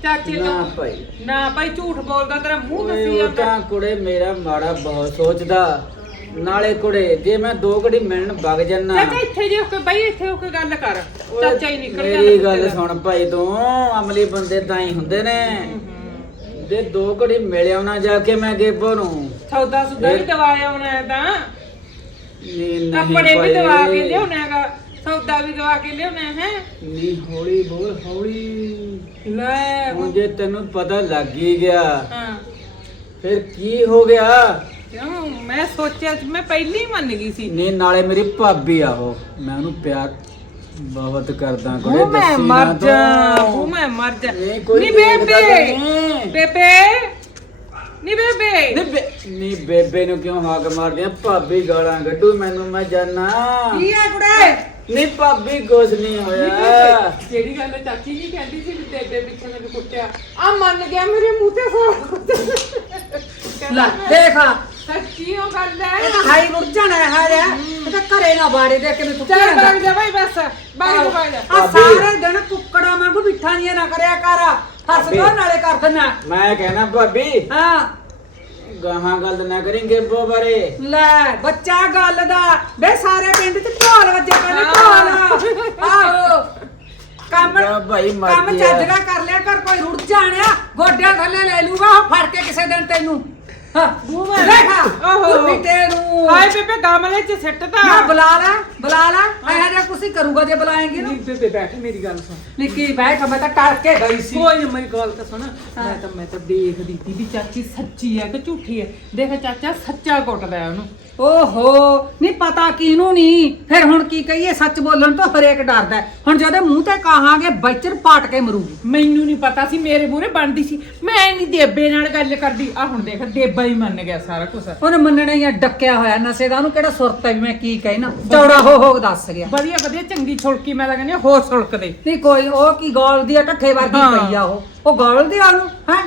Speaker 4: ਚਾਚੇ
Speaker 5: ਨਾ
Speaker 4: ਤੋਂ
Speaker 5: ਭਾਈ।
Speaker 4: ਨਾ ਭਾਈ ਝੂਠ ਬੋਲਦਾ ਤੇਰਾ ਮੂੰਹ
Speaker 5: ਓਏ
Speaker 4: ਦੱਸੀ
Speaker 5: ਉਹ
Speaker 4: ਜਾਂਦਾ।
Speaker 5: ਤਾਂ ਕੁੜੇ ਮੇਰਾ ਮਾੜਾ ਬਹੁਤ ਸੋਚਦਾ। ਨਾਲੇ ਕੁੜੇ ਜੇ ਮੈਂ ਦੋ ਘੜੀ ਮਿਲਣ ਵਗ ਜੰਨਾ।
Speaker 4: ਚਾਚਾ ਇੱਥੇ ਜੇ ਹੋ ਕੇ ਬਾਈ ਇੱਥੇ ਹੋ ਕੇ ਗੱਲ ਕਰ। ਚਾਚਾ ਹੀ ਨਿਕਲ ਗਿਆ
Speaker 5: ਮੇਰੀ ਗੱਲ ਸੁਣ ਭਾਈ ਤੂੰ ਅਮਲੀ ਬੰਦੇ ਤਾਂ ਹੀ ਹੁੰਦੇ ਨੇ। ਜੇ ਦੋ ਘੜੀ ਮਿਲਿਆ ਨਾ ਜਾ ਕੇ ਮੈਂ ਗੇਬੋ ਨੂੰ
Speaker 4: ਸੌਦਾ ਸੁਦਾ ਵੀ ਦਵਾਇਆ ਹੋਣਾ ਤਾਂ।
Speaker 5: ਨਹੀਂ ਨਹੀਂ
Speaker 4: ਕੱਪੜੇ ਵੀ। ਦਵਾ ਕੇ ਲਿਆਉਣਾ ਹੈਗਾ। ਸੌਦਾ ਵੀ ਦਵਾ ਕੇ ਲਿਆਉਣਾ ਹੈ।
Speaker 5: ਨਹੀਂ ਹੌਲੀ ਬੋਲ ਹੌਲੀ।
Speaker 4: ਲੈ
Speaker 5: ਹੁਣ ਜੇ ਤੈਨੂੰ ਪਤਾ ਲੱਗ ਹੀ ਗਿਆ
Speaker 4: ਹਾਂ।
Speaker 5: ਫਿਰ ਕੀ ਹੋ ਗਿਆ?
Speaker 4: ਕਿਉਂ? ਮੈਂ ਸੋਚਿਆ ਸੀ ਮੈਂ ਪਹਿਲੀ ਹੀ ਮੰਨ ਗਈ ਸੀ।
Speaker 5: ਨਹੀਂ ਨਾਲੇ ਮੇਰੀ ਭਾਬੀ ਆ ਉਹ। ਮੈਂ ਉਹਨੂੰ ਪਿਆਰ ਬਹੁਤ ਕਰਦਾ ਕੁੜੇ
Speaker 4: ਉਹ ਮੈਂ
Speaker 5: ਦੱਸੀ
Speaker 4: ਮਰ
Speaker 5: ਨਾ
Speaker 4: ਜਾ
Speaker 5: ਤੂੰ।
Speaker 4: ਉਹ ਮੈਂ ਮਰ ਜਾ।
Speaker 5: ਨਹੀਂ ਕੋਈ
Speaker 4: ਨੀ
Speaker 5: ਦੇਖਦਾ ਤਾਂ
Speaker 4: ਬੇਬੇ
Speaker 5: ਨਹੀਂ।
Speaker 4: ਬੇਬੇ ਨੀ ਬੇਬੇ।
Speaker 5: ਨਹੀਂ ਬੇ- ਨਹੀਂ ਬੇਬੇ ਨੂੰ ਕਿਉਂ ਹਾਕ ਮਾਰਦੀ ਆ? ਭਾਬੀ ਗਾਲਾਂ ਕੱਢੂ ਮੈਨੂੰ ਮੈਂ ਜਾਨਾ।
Speaker 3: ਕੀ ਆ ਕੁੜੇ?
Speaker 5: ਨਹੀਂ ਭਾਬੀ ਕੁਛ ਨਹੀਂ ਹੋਇਆ।
Speaker 4: ਜਿਹੜੀ ਗੱਲ ਚਾਚੀ ਜੀ ਕਹਿੰਦੀ ਸੀ ਵੀ ਬੇਬੇ ਪਿੱਛੇ ਮੈਨੂੰ ਕੁੱਟਿਆ ਆ ਮੰਨ ਗਿਆ ਮੇਰੇ ਮੂੰਹ ਤੇ ਫੋਨ।
Speaker 3: ਲੈ ਦੇਖ
Speaker 4: ਸੱਚੀ ਉਹ ਗੱਲ ਹੈ।
Speaker 3: ਇਹ ਤਾਂ ਹਾਈ ਮੁੜ ਜਾਣਾ ਹੈ ਯਾਰ ਇਹ ਤਾਂ ਘਰੇ ਨਾ ਬਾੜੇ ਦੇ ਕੇ ਮੈਂ ਤੁੱਕੀ
Speaker 4: ਚੱਲ ਬਾਗ ਜਾ ਭਾਈ ਬਸ ਬਾਗ ਜਾ ਬਾਗ ਜਾ।
Speaker 3: ਆ ਸਾਰੇ ਦਿਨ ਕੁੱਕੜਾ ਵਾਂਗੂ ਬਿੱਠਾ ਨਹੀਂ ਨਾ ਕਰਿਆ ਕਰ। ਹੱਸਦਾ ਨਾਲੇ ਕਰ ਦਿੰਨਾ
Speaker 5: ਮੈਂ ਕਹਿਣਾ ਭਾਬੀ।
Speaker 3: ਹਾਂ।
Speaker 5: ਗਾਹਾਂ ਗੱਲ ਨਾ ਕਰੀਂਗੇ ਬੋ ਬਾਰੇ।
Speaker 3: ਲੈ ਬੱਚਾ ਗੱਲ ਦਾ। ਬੇ ਸਾਰੇ ਪਿੰਡ ਚ ਢੋਲ ਵੱਜੇ ਪਏ ਨੇ ਢੋਲ। ਆਹੋ। ਕੰਮ
Speaker 5: ਜਾ ਭਾਈ ਮਰ
Speaker 3: ਕੰਮ
Speaker 5: ਗਿਆ।
Speaker 3: ਚੱਜਣਾ ਕਰ ਲਿਆ ਕਰ ਕੋਈ ਰੁੜ ਜਾਣਿਆ ਗੋਡਿਆਂ ਥੱਲੇ ਲੈ ਲੂਗਾ ਫੜ ਕੇ ਕਿਸੇ ਦਿਨ ਤੈਨੂੰ। ਹਾਂ।
Speaker 4: ਮੂੰਹ ਮੈਂ-
Speaker 3: ਦੇਖਾ
Speaker 4: ਓਹੋ।
Speaker 3: ਬਿੱਟੇ ਨੂੰ
Speaker 4: ਹਾਏ ਬੇਬੇ ਗਮਲੇ ਚ ਸਿੱਟਦਾ
Speaker 3: ਨਾ ਬੁਲਾ ਲੈ ਬੁਲਾ ਲੈ। ਇਹੋ ਜਿਹਾ ਕੁਛ ਹੀ ਕਰੂਗਾ ਜੇ ਬੁਲਾਏਂਗੀ ਨਾ।
Speaker 4: ਨੀ ਬੇਬੇ ਬੈਠ ਮੇਰੀ ਗੱਲ ਸੁਣ।
Speaker 3: ਨਿੱਕੀ ਬੈਠ ਮੈਂ ਤਾਂ ਟੜ ਕੇ ਗਈ ਸੀ।
Speaker 4: ਕੋਈ ਨਾ ਮੇਰੀ ਗੱਲ ਤਾਂ ਸੁਣ। ਮੈਂ ਤਾਂ ਮੈਂ ਤਾਂ ਦੇਖਦੀ ਤੀ ਵੀ ਚਾਚੀ ਸੱਚੀ ਹੈ ਕਿ ਝੂਠੀ ਹੈ। ਦੇਖ ਚਾਚਾ ਸੱਚਾ ਕੁੱਟਦਾ ਹੈ ਉਹਨੂੰ।
Speaker 3: ਓਹੋ ਨਹੀਂ ਪਤਾ ਕਿਹਨੂੰ ਨਹੀਂ ਫਿਰ ਹੁਣ ਕੀ ਕਹੀਏ ਸੱਚ ਬੋਲਣ ਤੋਂ ਹਰੇਕ ਡਰਦਾ ਹੈ। ਹੁਣ ਜਦੋਂ ਮੂੰਹ ਤੇ ਕਹਾਂਗੇ ਬੱਚਰ ਪਾਟ ਕੇ ਮਰੂਗੀ।
Speaker 4: ਮੈਨੂੰ ਨਹੀਂ ਪਤਾ ਸੀ ਮੇਰੇ ਮੂਹਰੇ ਬਣਦੀ ਸੀ। ਮੈਂ ਨਹੀਂ ਦੇਬੇ ਨਾਲ ਗੱਲ ਕਰਦੀ। ਆ ਹੁਣ ਦੇਖ ਦੇਬਾ ਹੀ ਮੰਨ ਗਿਆ ਸਾਰਾ ਕੁਝ
Speaker 3: ਉਹਨੇ ਮੰਨਣਾ ਹੀ ਆ ਡੱਕਿਆ ਹੋਇਆ ਨਸ਼ੇ ਦਾ। ਉਹਨੂੰ ਕਿਹੜਾ ਸੁਰਤ ਹੈ ਵੀ ਮੈਂ ਕੀ ਕਹਿਣਾ ਚੌੜਾ ਹੋ ਹੋ ਦੱਸ ਗਿਆ।
Speaker 4: ਵਧੀਆ ਵਧੀਆ ਚੰਗੀ ਛੁਲਕੀ ਮੈਂ ਤਾਂ ਕਹਿੰਦੀ ਹਾਂ, ਹੋਰ ਸੁਲਕ ਦੇ।
Speaker 3: ਨਹੀਂ ਕੋਈ ਉਹ ਕੀ ਗੋਲਦੀ ਆ ਢੱਠੇ ਵਰਗੀ
Speaker 4: ਹਾਂ।
Speaker 3: ਪਈ ਆ ਉਹ। ਉਹ ਗੋਲਦੀ ਆ ਉਹਨੂੰ ਹੈ?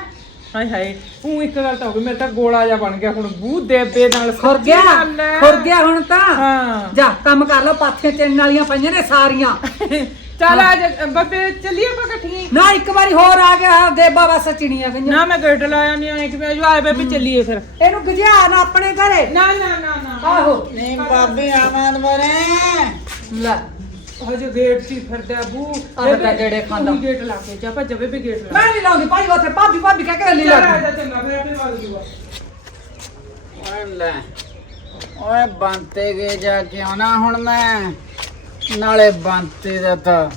Speaker 4: ਹਾਏ ਹਾਏ ਉਹ ਇੱਕ ਗੱਲ ਤਾਂ ਹੋ ਗਈ ਮੇਰੇ ਤਾਂ ਗੋਲਾ ਜਿਹਾ ਬਣ ਗਿਆ ਹੁਣ ਬੂ ਦੇਬੇ ਨਾਲ
Speaker 3: ਖੁਰ
Speaker 4: ਸੱਚੀ
Speaker 3: ਗਿਆ
Speaker 4: ਗੱਲ ਹੈ।
Speaker 3: ਖੁਰ ਗਿਆ ਹੁਣ ਤਾਂ।
Speaker 4: ਹਾਂ।
Speaker 3: ਜਾ ਕੰਮ ਕਰ ਲਓ ਪਾਥੀਆਂ ਚਿੰਨ ਵਾਲੀਆਂ ਪਈਆਂ ਨੇ ਸਾਰੀਆਂ। *laughs*
Speaker 4: ਚੱਲ ਆ ਜਾ ਬੱਬੇ ਚੱਲੀਏ ਆਪਾਂ ਇਕੱਠੀਆਂ ਹੀ।
Speaker 3: ਨਾ ਇੱਕ ਵਾਰੀ ਹੋਰ ਆ ਗਿਆ ਦੇਬਾ ਬਸ ਚਿੜੀਆਂ ਗਈਆਂ।
Speaker 4: ਨਾ ਮੈਂ ਗੇਟ ਲਾਇਆ ਨਹੀਂ ਕਿ ਮੈਂ ਜੋ ਆਏ ਬੇਬੇ ਚੱਲੀਏ ਫਿਰ।
Speaker 3: ਇਹਨੂੰ ਗਜਿਆ ਨਾ ਆਪਣੇ ਘਰੇ।
Speaker 4: ਨਾ ਨਾ ਨਾ ਨਾ।
Speaker 3: ਆਹੋ।
Speaker 5: ਨਹੀਂ ਭਾਬੀ ਆਵਾਂ ਦੁਬਾਰੇ।
Speaker 3: ਲੈ।
Speaker 4: ਹਜੇ ਗੇਟ 'ਚ ਹੀ ਫਿਰਦਾ ਬੂ।
Speaker 3: ਆਹ ਤਾਂ ਗੇੜੇ ਖਾਂਦਾ।
Speaker 4: ਤੂੰ ਗੇਟ ਲਾ ਕੇ ਜਾ ਭੱਜ ਬੇਬੇ ਗੇਟ ਲਾ।
Speaker 3: ਮੈਂ ਨਹੀਂ ਲਾਉਂਦੀ ਭਾਈ ਉੱਥੇ ਭਾਬੀ ਭਾਬੀ ਕਹਿ ਕੇ
Speaker 4: ਚੱਲ ਆ
Speaker 3: ਲੱਗ
Speaker 4: ਜਾ ਚੰਗਾ ਫਿਰ ਆਪੇ ਵਗ ਜੂਗਾ
Speaker 5: ਓਏ ਲੈ ਓਏ ਬੰਤੇ ਗਏ ਜਾ ਕੇ ਆਉਣਾ ਹੁਣ ਮੈਂ। ਨਾਲੇ ਬੰਤੇ ਦਾ ਤਾਂ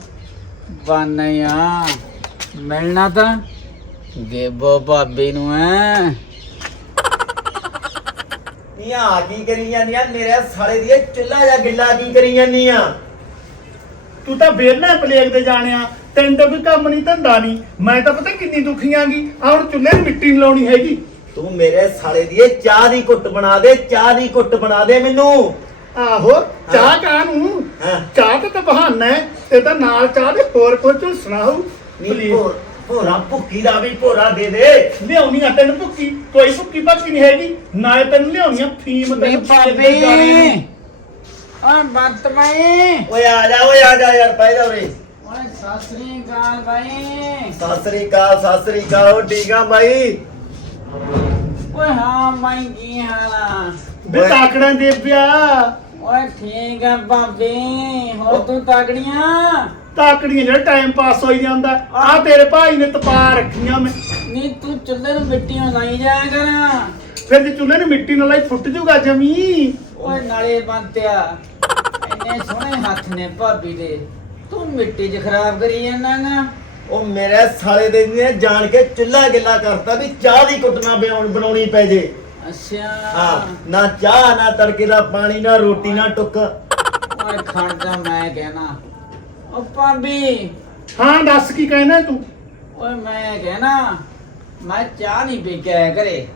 Speaker 5: ਬਾਨਿਆ ਮਿਲਣਾ ਤਾਂ ਗੇਬੋ ਭਾਬੀ ਨੂੰ ਐ।
Speaker 1: ਨੀਆਂ ਆ ਕੀ ਕਰੀ ਜਾਂਦੀਆਂ? ਮੇਰੇ ਸਾਲੇ ਦੀ ਇਹ ਚੁੱਲਾ ਜਾਂ ਗਿੱਲਾ ਕੀ ਕਰੀ ਜਾਂਦੀਆਂ?
Speaker 2: ਤੂੰ ਤਾਂ ਵਿਹਲਾ ਪਲੇਗ ਤੇ ਜਾਣਿਆ। ਤੈਨੂੰ ਤਾਂ ਕੋਈ ਕੰਮ ਨਹੀਂ ਧੰਦਾ ਨਹੀਂ ਮੈਂ ਤਾਂ ਪਤਾ ਕਿੰਨੀ ਦੁਖੀ ਆਂਗੀ ਆ ਹੁਣ ਚੁੱਲ੍ਹੇ ਨੂੰ ਮਿੱਟੀ ਨੀ ਲਾਉਣੀ ਹੈਗੀ।
Speaker 1: ਤੂੰ ਮੇਰੇ ਸਾਲੇ ਦੀ ਇਹ ਚਾਹ ਦੀ ਘੁੱਟ ਬਣਾ ਦੇ ਚਾਹ ਦੀ ਘੁੱਟ ਬਣਾ ਦੇ ਮੈਨੂੰ।
Speaker 2: ਆਹੋ ਚਾਹ ਕਾਹਨੂੰ
Speaker 1: ਹਾਂ।
Speaker 2: ਚਾਹ ਤਾਂ ਤਾਂ ਬਹਾਨਾ ਹੈ ਤੇ ਤਾਂ ਨਾਲ ਚਾਹ ਦੇ ਹੋਰ ਕੁਝ ਸੁਣਾਓ।
Speaker 1: ਨੀ ਭੋਰਾ ਭੁੱਕੀ ਦਾ ਵੀ ਭੋਰਾ ਦੇ ਦੇ।
Speaker 2: ਲਿਆਉਣੀ ਆ ਤੈਨੂੰ ਭੁੱਕੀ ਕੋਈ ਭੁੱਕੀ ਭੱਕੀ ਨਹੀਂ ਹੈਗੀ। ਨਾ ਇਹ ਤੈਨੂੰ ਲਿਆਉਣੀ ਆ ਫੀਮ
Speaker 5: ਨਹੀਂ
Speaker 2: ਤੈਨੂੰ ਜਾਣੇ
Speaker 5: ਭਾਬੀ।
Speaker 2: ਨੂੰ।
Speaker 5: ਓਏ ਬੰਤ ਭਾਈ
Speaker 1: ਓਏ ਆ ਜਾ ਓਏ ਆ ਜਾ ਯਾਰ ਪੈ ਜਾ ਉਰੇ।
Speaker 5: ਓਏ ਸਾਸਰੀ ਗਾਲ ਭਾਈ।
Speaker 1: ਸਤਿ ਸ੍ਰੀ ਅਕਾਲ ਸਤਿ ਸ੍ਰੀ ਅਕਾਲ ਉਹ ਠੀਕ ਆ ਬਾਈ
Speaker 5: ਓਏ ਹਾਂ ਮੈਂ ਕੀ ਹਾਲਾ
Speaker 2: ਵੀ ਤਾਕੜਾਂ ਦੇ ਪਿਆ
Speaker 5: ਓਏ ਠੀਕ ਆ ਭਾਬੀ ਹੋ ਤੂੰ ਤਗੜੀਆਂ
Speaker 2: ਤਾਕੜੀਆਂ ਜਿਹੜਾ ਟਾਈਮ ਪਾਸ ਹੋਈ ਜਾਂਦਾ। ਆ ਤੇਰੇ ਭਾਈ ਨੇ ਤਪਾ ਰੱਖੀਆਂ ਮੈਂ।
Speaker 5: ਨਹੀਂ ਤੂੰ ਚੁੱਲ੍ਹੇ ਨੂੰ ਮਿੱਟੀਆਂ ਲਾਈ ਜਾਇਆ ਕਰ।
Speaker 2: ਫਿਰ ਜੇ ਚੁੱਲ੍ਹੇ ਨੂੰ ਮਿੱਟੀ ਨਾਲ ਲਾਈ ਫੁੱਟ ਜੂਗਾ ਜਮੀ।
Speaker 5: ਓਏ ਨਾਲੇ ਬੰਤਿਆ ਇੰਨੇ ਸੋਹਣੇ ਹੱਥ ਨੇ ਭਾਬੀ ਦੇ। ਤੂੰ ਮਿੱਟੀ 'ਚ ਖਰਾਬ ਕਰੀ ਜਾਂਦਾ ਨਾ
Speaker 1: ਉਹ ਮੇਰੇ ਸਾਲੇ ਦੇ ਨੇ ਜਾਣ ਕੇ ਚੁੱਲਾ ਗਿੱਲਾ ਕਰਤਾ ਵੀ ਚਾਹ ਦੀ ਬਣਾਉਣ- ਬਣਾਉਣੀ ਪੈ ਜੇ।
Speaker 5: ਅੱਛਾ।
Speaker 1: ਹਾਂ ਨਾ ਚਾਹ ਨਾ ਤੜਕੇ ਦਾ ਪਾਣੀ ਨਾ ਰੋਟੀ ਨਾ ਟੁੱਕ।
Speaker 5: ਓਏ ਖੜ ਜਾ ਮੈਂ ਕਹਿਣਾ। ਓ ਭਾਬੀ।
Speaker 2: ਹਾਂ ਦੱਸ ਕੀ ਕਹਿਣਾ ਤੂੰ?
Speaker 5: ਓਏ ਮੈਂ ਕਹਿਣਾ ਮੈਂ ਚਾਹ ਨਹੀਂ ਪੀ ਕੇ ਆਇਆ ਘਰੇ।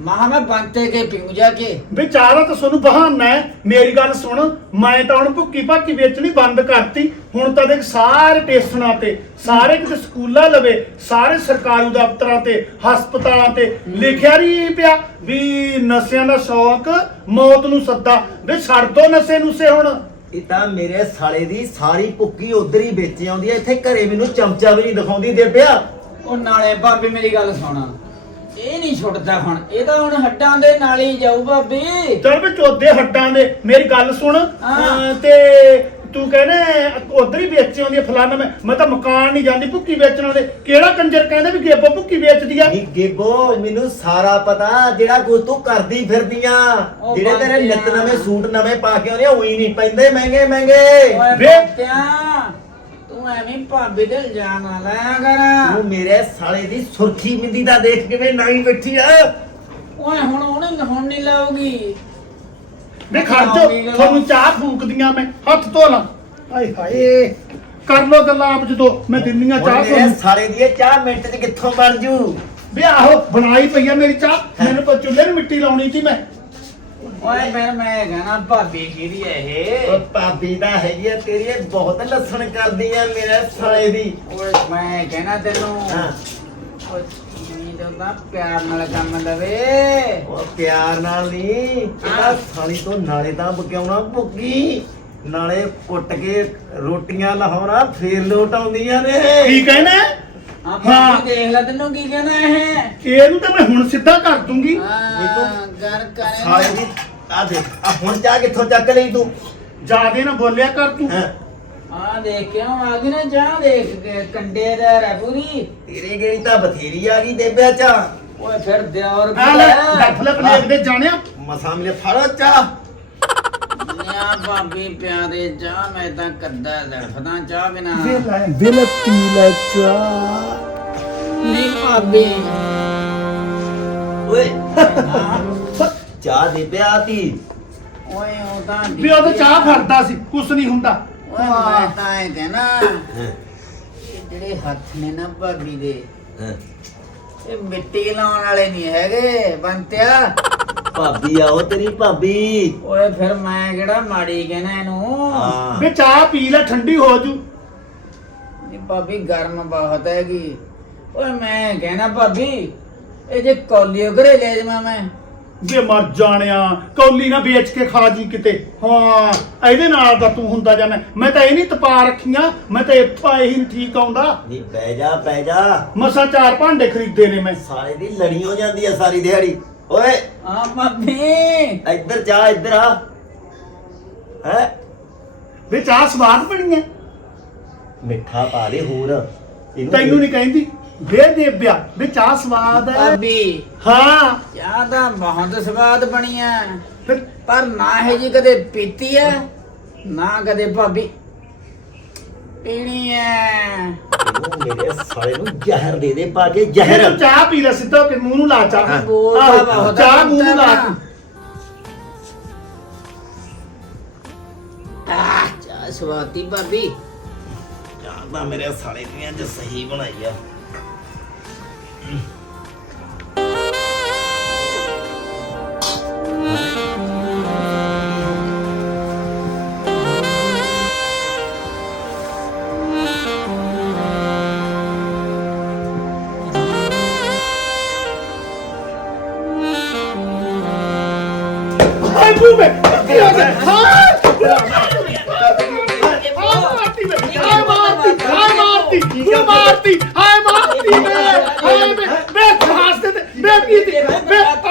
Speaker 5: ਮਹਾ ਮੈਂ ਬੰਤੇ ਕੇ ਪੀਉ ਜਾ ਕੇ।
Speaker 2: ਵੀ ਚਾਹ ਦਾ ਤਾਂ ਤੁਹਾਨੂੰ ਬਹਾਨਾ ਹੈ। ਮੇਰੀ ਗੱਲ ਸੁਣ ਮੈਂ ਤਾਂ ਹੁਣ ਭੁੱਕੀ ਭਾਕੀ ਵੇਚਣੀ ਬੰਦ ਕਰਤੀ। ਹੁਣ ਤਾਂ ਦੇਖ ਸਾਰੇ ਟੇਸਟਾਂ ਤੇ ਸਾਰੇ ਕਿਤੇ ਸਕੂਲਾਂ ਲਵੇ ਸਾਰੇ ਸਰਕਾਰੀ ਦਫ਼ਤਰਾਂ ਤੇ ਹਸਪਤਾਲਾਂ ਤੇ ਲਿਖਿਆ ਨਹੀਂ ਪਿਆ ਵੀ ਨਸ਼ਿਆਂ ਦਾ ਸ਼ੌਕ ਮੌਤ ਨੂੰ ਸੱਦਾ। ਵੀ ਛੱਡ ਦੋ ਨਸ਼ੇ ਨੁਸੇ ਹੁਣ।
Speaker 1: ਇਹ ਤਾਂ ਮੇਰੇ ਸਾਲੇ ਦੀ ਸਾਰੀ ਭੁੱਕੀ ਉਧਰ ਹੀ ਵੇਚ ਆਉਂਦੀ ਐ ਇੱਥੇ ਘਰੇ ਮੈਨੂੰ ਚਮਚਾ ਵੀ ਨਹੀਂ ਦਿਖਾਉਂਦੀ ਦੇ ਪਿਆ।
Speaker 5: ਉਹ ਨਾਲੇ ਭਾਬੀ ਮੇਰੀ ਗੱਲ ਸੁਣ। ਇਹ ਨਹੀਂ ਛੁੱਟਦਾ ਹੁਣ ਇਹ ਤਾਂ ਹੁਣ ਹੱਡਾਂ ਦੇ ਨਾਲ ਹੀ ਜਾਊ ਭਾਬੀ।
Speaker 2: ਚਲ ਵੀ ਚੋਦੇ ਹੱਡਾਂ ਦੇ ਮੇਰੀ ਗੱਲ ਸੁਣ।
Speaker 5: ਹਾਂ।
Speaker 2: ਅਹ ਤੇ ਤੂੰ ਕਹਿੰਦੇ ਉਧਰ ਹੀ ਵੇਚੀ ਆਉਂਦੀ ਫਲਾਣਾ ਮੈਂ ਮੈਂ ਤਾਂ ਮਕਾਨ ਨਹੀਂ ਜਾਂਦੀ ਭੁੱਕੀ ਵੇਚਣ ਦੇ ਕਿਹੜਾ ਕੰਜਰ ਕਹਿੰਦੇ ਵੀ ਗੇਬੋ ਭੁੱਕੀ ਵੇਚਦੀ ਆ?
Speaker 1: ਨਹੀਂ ਗੇਬੋ ਮੈਨੂੰ ਸਾਰਾ ਪਤਾ ਜਿਹੜਾ ਕੁਝ ਤੂੰ ਕਰਦੀ ਫਿਰਦੀਆਂ
Speaker 5: ਉਹ
Speaker 1: ਜਿਹੜੇ ਤੇਰੇ। ਨਿੱਤ ਨਵੇਂ ਸੂਟ ਨਵੇਂ ਪਾ ਕੇ ਆਉਂਦੇ ਉਹੀ ਨਹੀਂ ਪੈਂਦੇ ਮਹਿੰਗੇ ਮਹਿੰਗੇ
Speaker 5: ਓਏ
Speaker 2: ਵੇ-
Speaker 5: ਬੰਤਿਆ ਤੂੰ ਐਵੇਂ ਭਾਬੀ ਦੇ ਇਲਜ਼ਾਮ ਨਾ ਲਾਇਆ ਕਰ
Speaker 1: ਤੂੰ ਮੇਰੇ ਸਾਲੇ ਦੀ ਸੁਰਖੀ ਬਿੰਦੀ ਦਾ ਦੇਖ ਕਿਵੇਂ ਨਾਈ ਬੈਠੀ ਆ।
Speaker 5: ਓਏ ਹੁਣ ਉਹਨੇ ਹੁਣ ਨਹੀਂ ਲਾਉਗੀ
Speaker 2: ਵੇ ਖੜ ਜਾ ਤੁਹਾਨੂੰ ਚਾਹ ਫੂਕਦੀਆਂ ਮੈਂ ਹੱਥ ਧੋ ਲਾਂ। ਹਾਏ ਹਾਏ ਕਰ ਲੋ ਗੱਲਾਂ ਆਪ ਜਦੋਂ ਮੈਂ ਦਿੰਦੀਆਂ
Speaker 1: ਹੁਣ
Speaker 2: ਚਾਹ
Speaker 1: ਮੇਰੇ
Speaker 2: ਤੁਹਾਨੂੰ।
Speaker 1: ਸਾਲੇ ਦੀ ਇਹ ਚਾਹ ਮਿੰਟ 'ਚ ਕਿੱਥੋਂ ਬਣ ਜੂ?
Speaker 2: ਵੇ ਆਹੋ ਬਣਾਈ ਪਈ ਆ ਮੇਰੀ ਚਾਹ। ਮੈਨੂੰ ਤਾਂ ਚੁੱਲ੍ਹੇ ਨੂੰ ਮਿੱਟੀ ਲਾਉਣੀ ਸੀ ਮੈਂ।
Speaker 5: ਓਏ ਫਿਰ ਮੈਂ ਕਹਣਾ ਭਾਬੀ ਕਿਹਦੀ ਐ ਇਹ?
Speaker 1: ਉਹ ਭਾਬੀ ਦਾ ਹੈਗੀ ਆ ਤੇਰੀ ਇਹ ਬਹੁਤ ਲੱਸਣ ਕਰਦੀ ਆ ਮੇਰੇ ਸਾਲੇ ਦੀ।
Speaker 5: ਓਏ ਮੈਂ ਕਹਿਣਾ ਤੈਨੂੰ
Speaker 1: ਹਾਂ।
Speaker 5: ਓਏ ਨੀ ਤਾਂ ਪਿਆਰ ਨਾਲ ਕੰਮ ਲਵੇ।
Speaker 1: ਉਹ ਪਿਆਰ ਨਾਲ ਨਹੀਂ ਇਹਦਾ
Speaker 5: ਹਾਂ।
Speaker 1: ਸਾਲੀ ਤੋਂ ਨਾਲੇ ਤਾਂ ਬਕਿਆਉਣਾ ਭੁੱਕੀ। ਨਾਲੇ ਕੁੱਟ ਕੇ ਰੋਟੀਆਂ ਲਾਉਣਾ ਫੇਰ ਲੋਟ ਆਉਂਦੀਆਂ ਨੇ।
Speaker 2: ਕੀ ਕਹਿਣਾ?
Speaker 5: ਹਾਂ
Speaker 2: ਹਾਂ।
Speaker 5: ਦੇਖ ਲੈ ਤੈਨੂੰ ਕੀ ਕਹਿਣਾ ਇਹ।
Speaker 2: ਇਹਨੂੰ ਤਾਂ ਮੈਂ ਹੁਣ ਸਿੱਧਾ ਕਰ ਦੂੰਗੀ।
Speaker 5: ਹਾਂ ਗਰ ਕਰੇ
Speaker 1: ਸਾਲੇ ਦੀ ਆ ਦੇਖ ਆ ਹੁਣ ਚਾਹ ਕਿੱਥੋਂ ਚੱਕ ਲਈ ਤੂੰ?
Speaker 2: ਜਿਆਦੇ ਨਾ ਬੋਲਿਆ ਕਰ ਤੂੰ।
Speaker 1: ਹੈਂ?
Speaker 5: ਆ ਦੇਖ ਕੇ ਆ ਗਈ ਨਾ ਚਾਹ ਦੇਖ ਕੇ ਕੰਡੇ ਦਾ ਰਹਿ ਪੂਰੀ।
Speaker 1: ਤੇਰੇ ਗੇੜੀ ਤਾਂ ਬਥੇਰੀ ਆ ਗਈ ਦੇਬਿਆ ਚਾਹ।
Speaker 5: ਓਏ ਫਿਰ ਦਿਓਰ
Speaker 2: ਆ ਲੈ ਡੱਫ ਲੈ ਪਲੇਟ ਦੇ ਜਾਣਿਆ?
Speaker 1: ਮਸਾਂ ਮਿਲੇ ਫੜੋ ਚਾਹ।
Speaker 5: ਨਿਆ ਭਾਬੀ ਪਿਆਰੇ ਚਾਹ ਮੈਂ ਤਾਂ ਕੱਦਾ ਦੜਫਦਾ ਚਾਹ ਬਿਨਾ।
Speaker 2: ਦਿਲ ਪੀਲਾ ਚਾਹ।
Speaker 5: ਨਹੀਂ ਭਾਬੀ।
Speaker 1: ਓਏ।
Speaker 5: ਹਾਂ।
Speaker 1: ਚਾਹ ਦੇ ਪਿਆ ਤੀ
Speaker 5: ਓਏ ਉਹ ਤਾਂ
Speaker 2: ਵੀ ਉਹ ਤਾਂ ਚਾਹ ਫੜਦਾ ਸੀ ਕੁਛ ਨਹੀਂ ਹੁੰਦਾ।
Speaker 5: ਓਏ ਮੈਂ ਤਾਂ ਇਹ ਕਹਿਣਾ
Speaker 1: ਹਾਂ,
Speaker 5: ਇਹ ਜਿਹੜੇ ਹੱਥ ਨੇ ਨਾ ਭਾਬੀ ਦੇ
Speaker 1: ਹਾਂ।
Speaker 5: ਇਹ ਮਿੱਟੀ ਲਾਉਣ ਵਾਲੇ ਨਹੀਂ ਹੈਗੇ ਬੰਤਿਆ।
Speaker 1: ਭਾਬੀ ਆਓ ਤੇਰੀ ਭਾਬੀ।
Speaker 5: ਓਏ ਫਿਰ ਮੈਂ ਕਿਹੜਾ ਮਾੜੀ ਕਹਿਣਾ ਇਹਨੂੰ?
Speaker 1: ਹਾਂ।
Speaker 2: ਵੀ ਚਾਹ ਪੀ ਲੈ ਠੰਡੀ ਹੋ ਜੂ।
Speaker 5: ਇਹ ਭਾਬੀ ਗਰਮ ਬਹੁਤ ਹੈਗੀ। ਓਏ ਮੈਂ ਕਹਿਣਾ ਭਾਬੀ ਇਹ ਜੇ ਕੌਲੀਓ ਘਰੇ ਲੈ ਜਾਵਾਂ ਮੈਂ।
Speaker 2: ਜੇ ਮਰ ਜਾਣਿਆ ਕੌਲੀ ਨਾ ਵੇਚ ਕੇ ਖਾ ਜੀ ਕਿਤੇ। ਹਾਂ ਇਹਦੇ ਨਾਲ ਤਾਂ ਤੂੰ ਹੁੰਦਾ ਜਾਣਾ ਮੈਂ। ਤਾਂ ਇਹ ਨਹੀਂ ਤਪਾ ਰੱਖੀਆਂ ਮੈਂ ਤਾਂ ਇੱਥੋਂ ਆਏ ਹੀ ਨੀ ਠੀਕ ਆਉਂਦਾ।
Speaker 1: ਨਹੀਂ ਬਹਿ ਜਾ ਬਹਿ ਜਾ।
Speaker 2: ਮਸਾ ਚਾਰ ਭਾਂਡੇ ਖਰੀਦੇ ਨੇ ਮੈਂ।
Speaker 1: ਸਾਲੇ ਦੀ ਲੜੀ ਹੋ ਜਾਂਦੀ ਆ ਸਾਰੀ ਦਿਹਾੜੀ। ਓਏ
Speaker 5: ਹਾਂ ਭਾਬੀ।
Speaker 1: ਇੱਧਰ ਜਾ ਇੱਧਰ ਆ। ਹੈ?
Speaker 2: ਵੀ ਚਾਹ ਸਵਾਦ ਬਣੀ ਐ।
Speaker 1: ਮਿੱਠਾ ਪਾ ਦੇ ਹੋਰ। ਇਹਨੂੰ
Speaker 2: ਤੈਨੂੰ ਨਹੀਂ ਕਹਿੰਦੀ। ਵੇ ਦੇਵਿਆ ਵੀ ਚਾਹ ਸਵਾਦ ਹੈ।
Speaker 5: ਭਾਬੀ।
Speaker 2: ਹਾਂ।
Speaker 5: ਚਾਹ ਤਾਂ ਬਹੁਤ ਸਵਾਦ ਬਣੀ ਆ
Speaker 2: ਫਿਰ
Speaker 5: ਪਰ ਨਾ ਇਹ ਜੀ ਕਦੇ ਪੀਤੀ ਆ ਨਾ ਕਦੇ ਭਾਬੀ ਪੀਣੀ ਐ
Speaker 1: ਮੇਰੇ ਸਾਲੇ ਨੂੰ ਜ਼ਹਿਰ ਦੇ ਦੇ ਪਾ ਕੇ ਜ਼ਹਿਰ।
Speaker 2: ਤੂੰ ਚਾਹ ਪੀ ਲੈ ਸਿੱਧਾ ਹੋ ਕੇ ਮੂੰਹ ਨੂੰ ਲਾ ਚਾਹ।
Speaker 5: ਬੋਲਦਾ
Speaker 2: ਆਹੋ,
Speaker 5: ਬਹੁਤ
Speaker 2: ਚਾਹ ਮੂੰਹ ਨੂੰ ਲਾ।
Speaker 5: ਆਹ ਚਾਹ ਸਵਾਦੀ ਭਾਬੀ।
Speaker 1: ਜਾਂਦਾ ਮੇਰੇ ਸਾਲੇ ਨੇ ਅੱਜ ਸਹੀ ਬਣਾਈ ਆ।
Speaker 2: ਹਾਏ ਮੂੰਹ ਮੇ ਕੀ ਹੋ Петя, Петя,